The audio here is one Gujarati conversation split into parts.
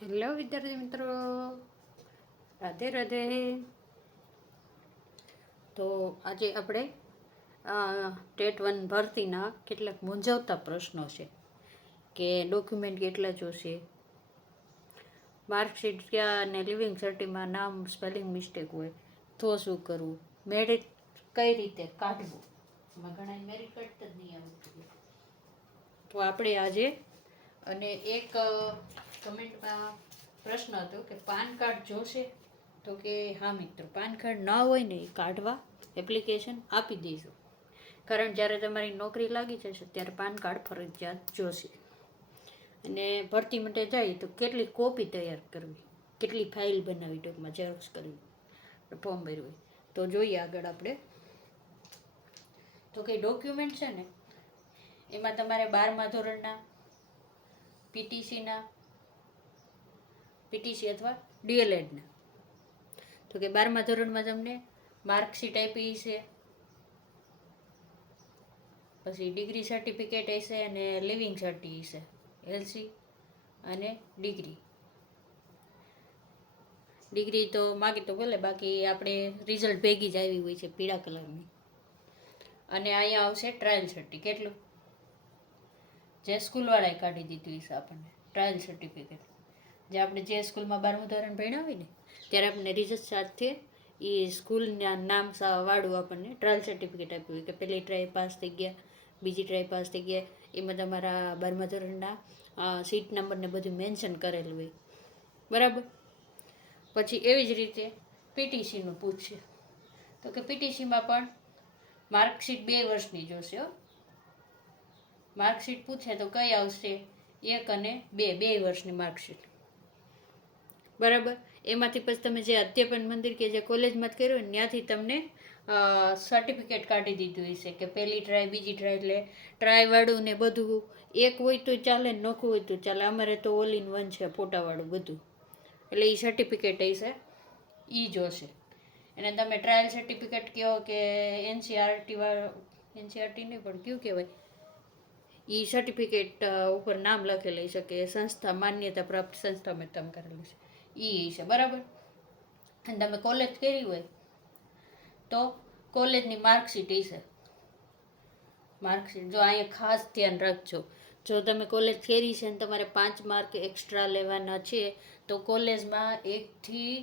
હેલો વિદ્યાર્થી મિત્રો, રાધે રાધે. તો આજે આપણે ટેટ 1 ભરતીના કેટલાક મૂંઝવતા પ્રશ્નો છે કે ડોક્યુમેન્ટ કેટલા જોશે, માર્કશીટ ક્યાં અને લિવિંગ સર્ટિમાં નામ સ્પેલિંગ મિસ્ટેક હોય તો શું કરવું, મેરિટ કઈ રીતે કાઢવું. એમાં ઘણા મેરિટ કાઢતા જ નહીં આવડતું. તો આપણે આજે અને એક કમેન્ટમાં પ્રશ્ન હતો કે પાન કાર્ડ જોશે, તો કે હા મિત્રો, પાન કાર્ડ ના હોય ને એ કાઢવા એપ્લિકેશન આપી દઈશું, કારણ જ્યારે તમારી નોકરી લાગી જશે ત્યારે પાન કાર્ડ ફરજિયાત જોશે. અને ભરતી માટે જાય તો કેટલી કોપી તૈયાર કરવી, કેટલી ફાઇલ બનાવી, ટૂંકમાં ઝેરોક્સ કરવી, ફોર્મ ભર્યું હોય. તો જોઈએ આગળ આપણે. તો કે ડોક્યુમેન્ટ છે ને, એમાં તમારે 12મા ધોરણના પીટીસી અથવા ડીએલએડના. તો કે 12મા ધોરણમાં તમને માર્કશીટ આપી છે, પછી ડિગ્રી સર્ટિફિકેટ હશે અને લિવિંગ સર્ટી હશે, એલસી અને ડિગ્રી તો માગી તો ભલે, બાકી આપણે રિઝલ્ટ ભેગી જ આવી હોય છે પીળા કલરની. અને અહીંયા આવશે ટ્રાયલ સર્ટી, કેટલું જે સ્કૂલવાળાએ કાઢી દીધું હશે આપણને ટ્રાયલ સર્ટિફિકેટ. જે આપણે જે સ્કૂલમાં 12મું ધોરણ ભણ્યા હોય ને ત્યારે આપણને રિઝલ્ટ સાથે એ સ્કૂલના નામ વાળું આપણને ટ્રાયલ સર્ટિફિકેટ આપ્યું હોય કે પહેલી ટ્રાય પાસ થઈ ગયા, બીજી ટ્રાય પાસ થઈ ગયા. એમાં તમારા 12મા ધોરણના સીટ નંબરને બધું મેન્શન કરેલું હોય, બરાબર. પછી એવી જ રીતે પીટીસીનું પૂછશે, તો કે પીટીસીમાં પણ માર્કશીટ 2 વર્ષની જોશે. માર્કશીટ પૂછે તો કઈ આવશે, 1 અને 2 વર્ષની માર્કશીટ, બરાબર. એમાંથી પછી તમે જે અધ્યાપન મંદિર કે જે કોલેજમાં જ કર્યું ને ત્યાંથી તમને સર્ટિફિકેટ કાઢી દીધું હશે કે પહેલી ટ્રાય, બીજી ટ્રાય, એટલે ટ્રાયવાળું ને બધું એક હોય તો ચાલે, નોખું હોય તો ચાલે. અમારે તો ઓલ ઇન વન છે, ફોટાવાળું બધું, એટલે એ સર્ટિફિકેટ હશે એ જોશે. અને તમે ટ્રાયલ સર્ટિફિકેટ કહો કે એનસીઆરટી નહીં પણ કયું કહેવાય, એ સર્ટિફિકેટ ઉપર નામ લખેલું છે કે સંસ્થા માન્યતા પ્રાપ્ત સંસ્થામાં તમે કરેલું છે એ છે, બરાબર. અને તમે કોલેજ કરી હોય તો કોલેજની માર્કશીટ હશે. માર્કશીટ જો અહીંયા ખાસ ધ્યાન રાખજો, જો તમે કોલેજ કરી છે ને તમારે 5 માર્ક એક્સ્ટ્રા લેવાના છે તો કોલેજમાં 1 થી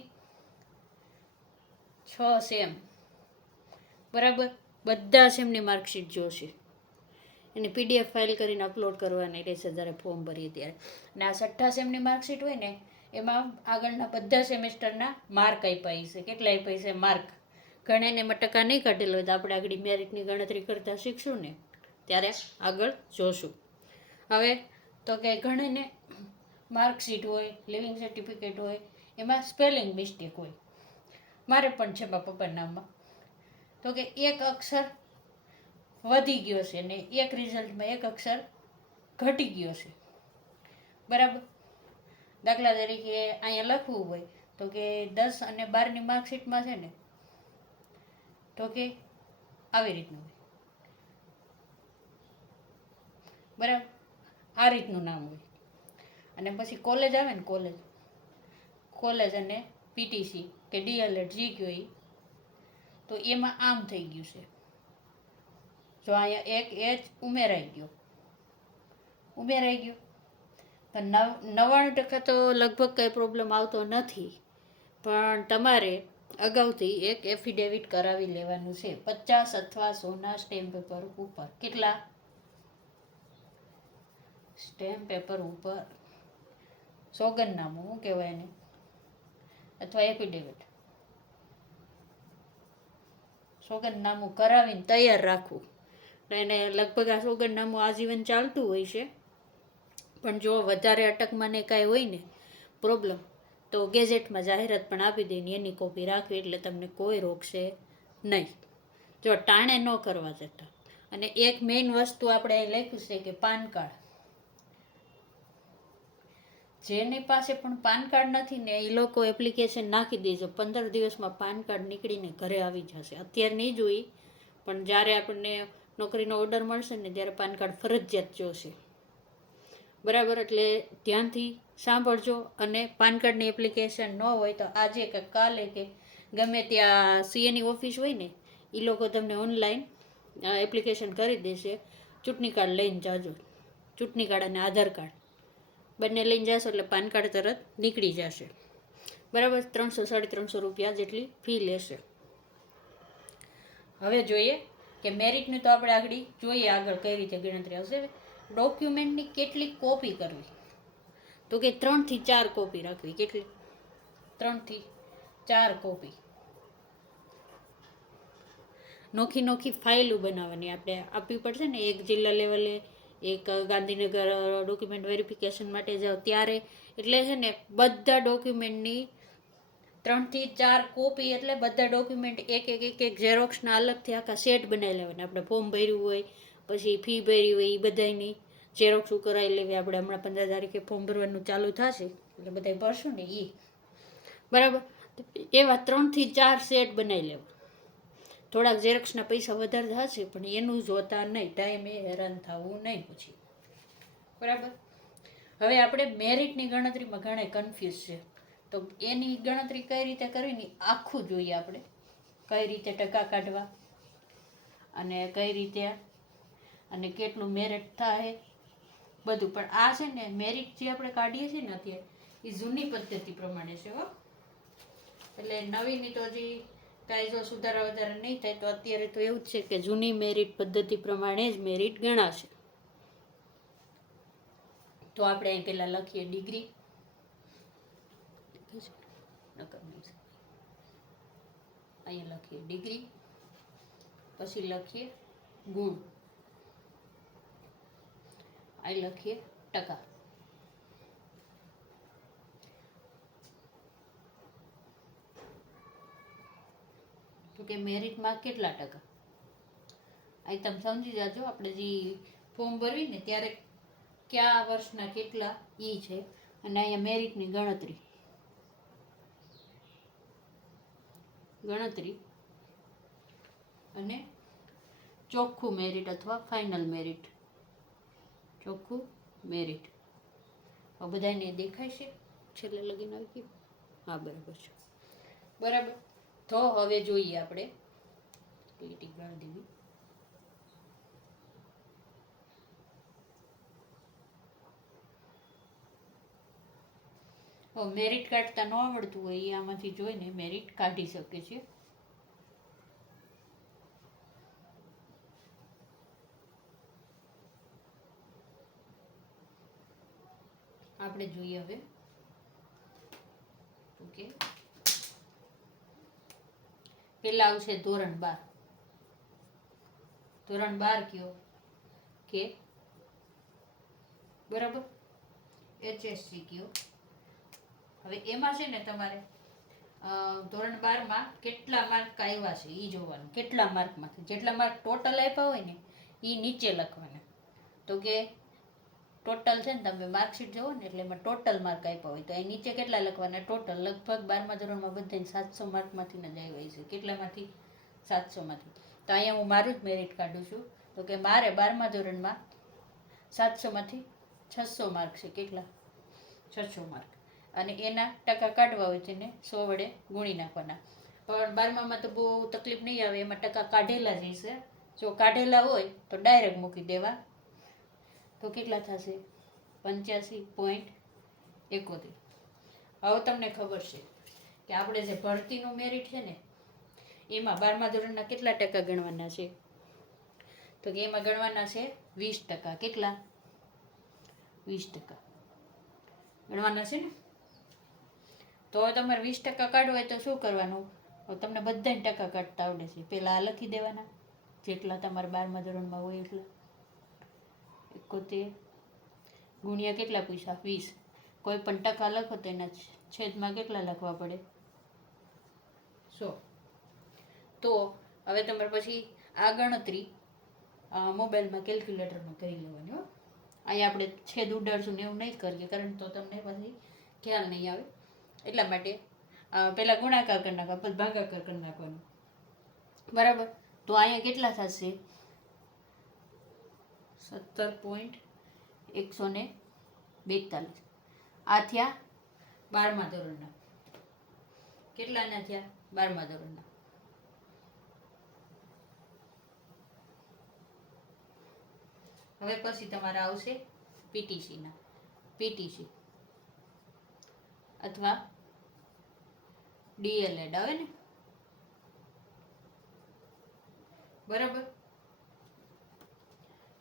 6 સેમ, બરાબર, બધા સેમની માર્કશીટ જોશે. એની પીડીએફ ફાઇલ કરીને અપલોડ કરવાની રહેશે જ્યારે ફોર્મ ભરીએ ત્યારે. અને આ 6થા સેમની માર્કશીટ હોય ને એમાં આગળના બધા સેમેસ્ટરના માર્ક આપ્યા હશે. કેટલા આપ્યા હશે માર્ક, ઘણાને એમાં ટકા નહીં કાઢેલો હોય તો આપણે આગળ મેરિટની ગણતરી કરતાં શીખશું ને ત્યારે આગળ જોશું. હવે તો કે ઘણાને માર્કશીટ હોય, લિવિંગ સર્ટિફિકેટ હોય, એમાં સ્પેલિંગ મિસ્ટેક હોય. મારે પણ છે મારા પપ્પાના નામમાં. તો કે એક અક્ષર વધી ગયો છે ને એક રિઝલ્ટમાં એક અક્ષર ઘટી ગયો છે, બરાબર. દાખલા તરીકે અહીંયા લખવું હોય તો કે 10 અને 12ની માર્કશીટમાં છે ને, તો કે આવી રીતનું હોય, બરાબર, આ રીતનું નામ હોય. અને પછી કોલેજ આવે ને, કોલેજ અને પીટીસી કે ડીએલએડ જી કયો એ, તો એમાં આમ થઈ ગયું છે. જો અહીંયા એક એચ ઉમેરાઈ ગયો, પણ 99% તો લગભગ કંઈ પ્રોબ્લેમ આવતો નથી. પણ તમારે અગાઉથી એક એફિડેવિટ કરાવી લેવાનું છે 50 અથવા 100ના સ્ટેમ્પ પેપર ઉપર. કેટલા સ્ટેમ્પ પેપર ઉપર? સોગંદનામું શું કહેવાય એને, અથવા એફિડેવિટ. સોગંદનામું કરાવીને તૈયાર રાખવું. એને લગભગ આ સોગંદનામું આજીવન ચાલતું હોય છે, પણ જો વધારે અટકમાં ને કાંઈ હોય ને પ્રોબ્લેમ તો ગેઝેટમાં જાહેરાત પણ આપી દઈને એની કોપી રાખવી, એટલે તમને કોઈ રોકશે નહીં. જો ટાણે ન કરવા જતા. અને એક મેઇન વસ્તુ આપણે લખ્યું છે કે પાન કાર્ડ. જેની પાસે પણ પાન કાર્ડ નથી ને એ લોકો એપ્લિકેશન નાખી દેજો, 15 દિવસમાં પાન કાર્ડ નીકળીને ઘરે આવી જશે. અત્યારે નહીં જોઈ, પણ જ્યારે આપણને નોકરીનો ઓર્ડર મળશે ને ત્યારે પાન કાર્ડ ફરજિયાત જોશે, બરાબર, એટલે ધ્યાનથી સાંભળજો. અને પાન કાર્ડની એપ્લિકેશન ન હોય તો આજે કે કાલે કે ગમે ત્યાં સીએની ઓફિસ હોય ને, એ લોકો તમને ઓનલાઈન એપ્લિકેશન કરી દેશે. ચૂંટણી કાર્ડ લઈને જાજો, ચૂંટણી કાર્ડ અને આધાર કાર્ડ બંને લઈને જશો એટલે પાન કાર્ડ તરત નીકળી જશે. બરાબર, 300-350 જેટલી ફી લેશે. હવે જોઈએ કે મેરિટની તો આપણે આગળ જોઈએ આગળ કઈ રીતે ગણતરી આવશે. ડોક્યુમેન્ટની કેટલી કોપી કરવી, તો કે 3 થી 4 કોપી રાખવી. કેટલી? 3 થી 4 કોપી. નોખી ફાઇલો બનાવવાની આપણે આપવી પડશે ને. એક જિલ્લા લેવલે, એક ગાંધીનગર ડોક્યુમેન્ટ વેરિફિકેશન માટે જાઓ ત્યારે. એટલે છે ને બધા ડોક્યુમેન્ટની 3 થી 4 કોપી, એટલે બધા ડોક્યુમેન્ટ એક ઝેરોક્સના અલગથી આખા સેટ બનાવી લેવાના. આપણે ફોર્મ ભર્યું હોય, પછી ફી ભરી હોય, એ બધાની ઝેરોક્સ કરાવી લેવી. આપણે હમણાં 15 તારીખે ફોર્મ ભરવાનું ચાલુ થશે એટલે બધા ભરશું ને એ. બરાબર, એવા 3 થી 4 સેટ બનાવી લેવા. થોડાક ઝેરોક્સના પૈસા વધારે થશે પણ એનું જોતા નહીં, ટાઈમે હેરાન થવું નહીં પછી. બરાબર, હવે આપણે મેરિટની ગણતરીમાં ઘણા કન્ફ્યુઝ છે. તો એની ગણતરી કઈ રીતે કરવી ને આખું જોઈએ આપણે. કઈ રીતે ટકા કાઢવા અને કઈ રીતે અને કેટલું મેરિટ થાય બધું. પણ આ છે ને મેરિટ જે આપણે કાઢીએ છીએ ને અત્યારે, એ જૂની પદ્ધતિ પ્રમાણે છે હો. એટલે નવીની તો હજી કાંઈ જો સુધારા વધારા નહીં થાય તો અત્યારે તો એવું જ છે કે જૂની મેરિટ પદ્ધતિ પ્રમાણે જ મેરિટ ગણાશે. તો આપણે અહીં પહેલાં લખીએ ડિગ્રી, અહીંયા લખીએ ડિગ્રી, પછી લખીએ ગુણ, અહીં લખીએ ટકા. તો કે મેરિટમાં કેટલા ટકા, અહીં તમે સમજી જાજો. આપણે જે ફોર્મ ભરવી ને ત્યારે કયા વર્ષના કેટલા ઈ છે. અને અહીંયા મેરિટની ગણતરી અને ચોખ્ખું મેરિટ અથવા ફાઇનલ મેરિટ. ચોખ્ખું મેરિટ બધાને દેખાય છે છેલ્લે લગીને આવી ગયું? હા, બરાબર છે. બરાબર, તો હવે જોઈએ આપણે ટીટી ગણ દેવી. મેરિટ કાઢતા ન આવડતું હોય એ આમાંથી જોઈને મેરિટ કાઢી શકે છે. આપણે જોઈએ હવે. ઓકે, પેલા આવશે ધોરણ 12. ધોરણ 12 કયો કે બરાબર, HSC કયો. હવે એમાં છે ને તમારે ધોરણ 12માં કેટલા માર્ક આવ્યા છે એ જોવાનું. કેટલા માર્કમાંથી, જેટલા માર્ક ટોટલ આપ્યા હોય ને એ નીચે લખવાના. તો કે ટોટલ છે ને તમે માર્કશીટ જોવો ને એટલે એમાં ટોટલ માર્ક આપ્યા હોય તો એ નીચે કેટલા લખવાના ટોટલ. લગભગ 12મા ધોરણમાં બધાને 700 માર્કમાંથી જ આવ્યા છે. કેટલામાંથી? 700માંથી. તો અહીંયા હું મારું જ મેરિટ કાઢું છું. તો કે મારે 12મા ધોરણમાં 700માંથી 600 માર્ક છે. કેટલા? 600 માર્ક. અને એના ટકા કાઢવા હોય તેને 100 વડે ગુણી નાખવાના. પણ 12મામાં તો બહુ તકલીફ નહીં આવે, એમાં ટકા કાઢેલા જ હશે. જો કાઢેલા હોય તો ડાયરેક્ટ મૂકી દેવા. તો કેટલા થશે? 85.71. હવે તમને ખબર છે કે આપણે જે ભરતીનું મેરિટ છે ને એમાં 12મા ધોરણના કેટલા ટકા ગણવાના છે? તો કે એમાં ગણવાના છે 20%. કેટલા? 20% ગણવાના છે ને. તો તમારે 20% કાઢવા હોય તો શું કરવાનું? તમને બધાને ટકા કાઢતા આવડે છે. પહેલાં આ લખી દેવાના જેટલા તમારે 12મા ધોરણમાં હોય એટલા. 71 ગુણ્યા કેટલા પૂછ્યા? 20. કોઈ પણ ટકા લખો તો એના છેદમાં કેટલા લખવા પડે? 100. તો હવે તમારે પછી આ ગણતરી મોબાઈલમાં કેલ્ક્યુલેટરમાં કરી લેવાની હો. અહીંયા આપણે છેદ ઉડાડશું ને એવું નહીં કરીએ કારણ તો તમને પછી ખ્યાલ નહીં આવે. એટલા માટે પહેલાં ગુણાકાર કરી નાખવા, પછી ભાગાકાર કરી નાખવાનું. બરાબર, તો અહીંયા કેટલા થશે? 17.115. 42. આ થયા 12મા ધોરણના. કેટલાના થયા? 12મા ધોરણના. હવે પછી તમારે આવશે પીટીસીના. પીટીસી અથવા ડીએલએડ આવે ને, બરાબર.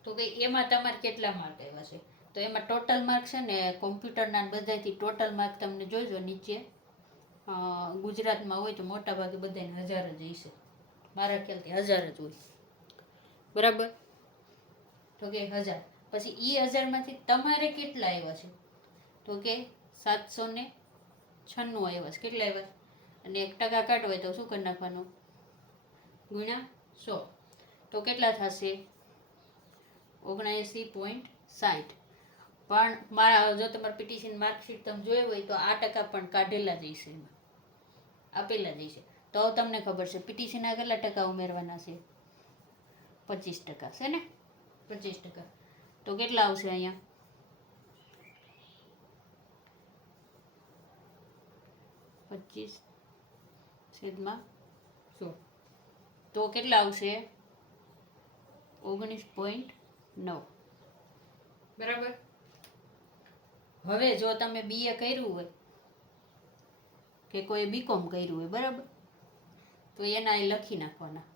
તો કે એમાં તમારે કેટલા માર્ક આવ્યા છે? તો એમાં ટોટલ માર્ક છે ને કોમ્પ્યુટરના બધાથી ટોટલ માર્ક તમને જોઈજો નીચે. ગુજરાતમાં હોય તો મોટા ભાગે બધાને 1000 જ હશે. મારા ખ્યાલથી 1000 જ હોય, બરાબર. તો કે 1000. પછી એ 1000માંથી તમારે કેટલા આવ્યા છે? તો કે 796 આવ્યા છે. કેટલા આવ્યા? અને 1% કાઢવો હોય તો શું કરી નાખવાનું? ગુણ્યા 100. તો કેટલા થશે? 79.60. પણ મારા જો તમારે પીટીસીની માર્કશીટ તમે જોઈ હોય તો આ ટકા પણ કાઢેલા જ હશે, એમાં આપેલા જ હશે. તો તમને ખબર છે પીટીસીના કેટલા ટકા ઉમેરવાના છે? 25% છે ને? 25%. તો કેટલા આવશે અહીંયા? 25/100. તો કેટલા આવશે? 19.9. બરાબર. હવે જો તમે બીએ કર્યું હોય કે કોઈ બીકોમ કર્યું હોય, બરાબર, તો એના એ લખી નાખવાના.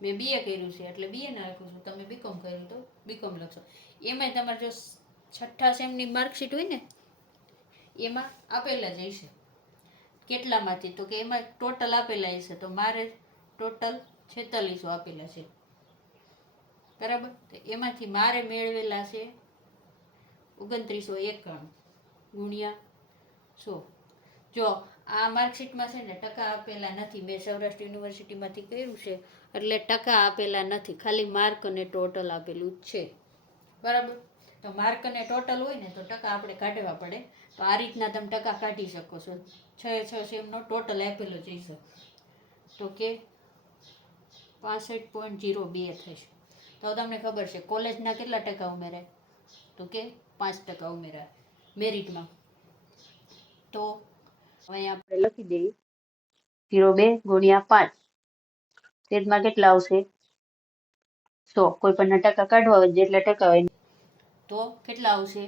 મેં બીએ કર્યું છે એટલે બીએ ના લખું છું. તમે બીકોમ કર્યું તો બીકોમ લખશો. એમાંય તમારે જો 6ઠ્ઠા સેમની માર્કશીટ હોય ને એમાં આપેલા જ હશે. કેટલામાંથી? તો કે એમાં ટોટલ આપેલા હશે. તો મારે ટોટલ 4600 આપેલા છે, બરાબર. તો એમાંથી મારે મેળવેલા છે 2991 ગુણ્યા 100. જો આ માર્કશીટમાં છે ને ટકા આપેલા નથી. મેં સૌરાષ્ટ્ર યુનિવર્સિટીમાંથી કર્યું છે એટલે ટકા આપેલા નથી, ખાલી માર્ક અને ટોટલ આપેલું જ છે, બરાબર. તો માર્ક અને ટોટલ હોય ને તો ટકા આપણે કાઢવા પડે. તો આ રીતના તમે ટકા કાઢી શકો છો. 6 સેમનો ટોટલ આપેલો જ હશે. તો કે 65.02 થશે. તો તમને ખબર છે કોલેજના કેટલા ટકા ઉમેરાય? તો કે 5% ઉમેરાય મેરિટમાં. તો અહીંયા આપણે લખી દઈએ 02 ગુણ્યા 5 છેદમાં કેટલા આવશે? 100. કોઈ પણ ટકા કાઢવા હોય જેટલા ટકા હોય તો કેટલા આવશે?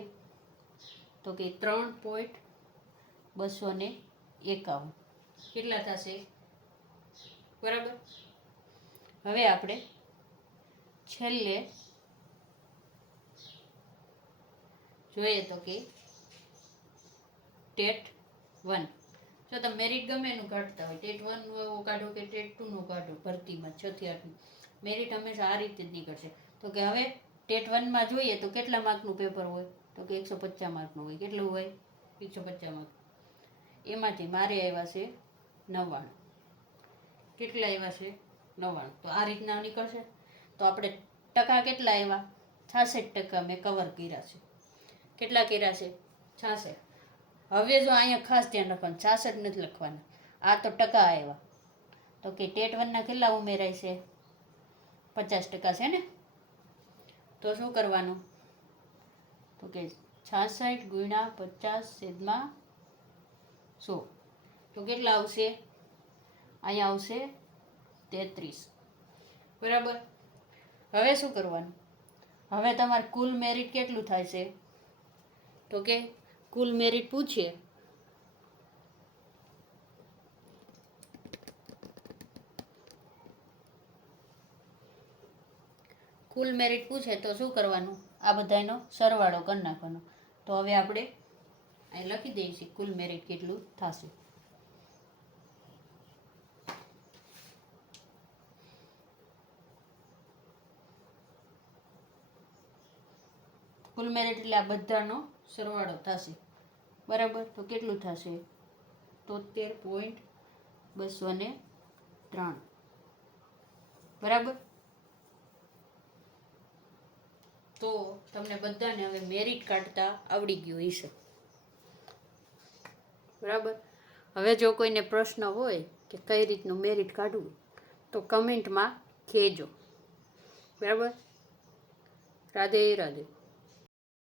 તો કે 3.251. કેટલા થશે? બરાબર. હવે આપણે છેલ્લે જોઈએ તો કે ટેટ 1. જો તમે મેરિટ ગમે એનું કાઢતા હોય, ટેટ 1 કાઢો કે ટેટ 2 નું કાઢો, ભરતીમાં 6 થી 8 મેરિટ હંમેશા આ રીતે જ નીકળશે. તો કે હવે ટેટ 1માં જોઈએ તો કેટલા માર્કનું પેપર હોય? તો કે 150 માર્કનું હોય. કેટલું હોય? 150 માર્ક. એમાંથી મારે આવ્યા છે 99. કેટલા આવ્યા છે? 99. તો આ રીતના નીકળશે. તો આપણે ટકા કેટલા આવ્યા? 66% મેં કવર કર્યા છે. કેટલા કર્યા છે? 66. હવે જો અહીંયા ખાસ ધ્યાન રાખવાનું, 66 નથી લખવાના, આ તો ટકા આવ્યા. તો કે ટેટ 1ના કેટલા ઉમેરાય છે? 50% છે ને? તો શું કરવાનું? તો કે 66 ગુણ્યા 50/100. તો કેટલા આવશે? અહીંયા આવશે 33. બરાબર. હવે શું કરવાનું? હવે તમારે કુલ મેરિટ કેટલું થાય છે? તો કે કુલ મેરિટ પૂછીએ તો શું કરવાનું? આ બધાનો સરવાળો કરી નાખવાનો. તો હવે આપણે અહીં લખી દઈએ છીએ કુલ મેરિટ કેટલું થશે. કુલ મેરિટ એટલે આ બધાનો સરવાળો થશે, બરાબર. તો કેટલું થશે? 73.203. બરાબર. તો તમને બધાને હવે મેરિટ કાઢતા આવડી ગયું હશે, બરાબર. હવે જો કોઈને પ્રશ્ન હોય કે કઈ રીતનું મેરિટ કાઢવું તો કમેન્ટમાં કહેજો, બરાબર. રાધે રાધે.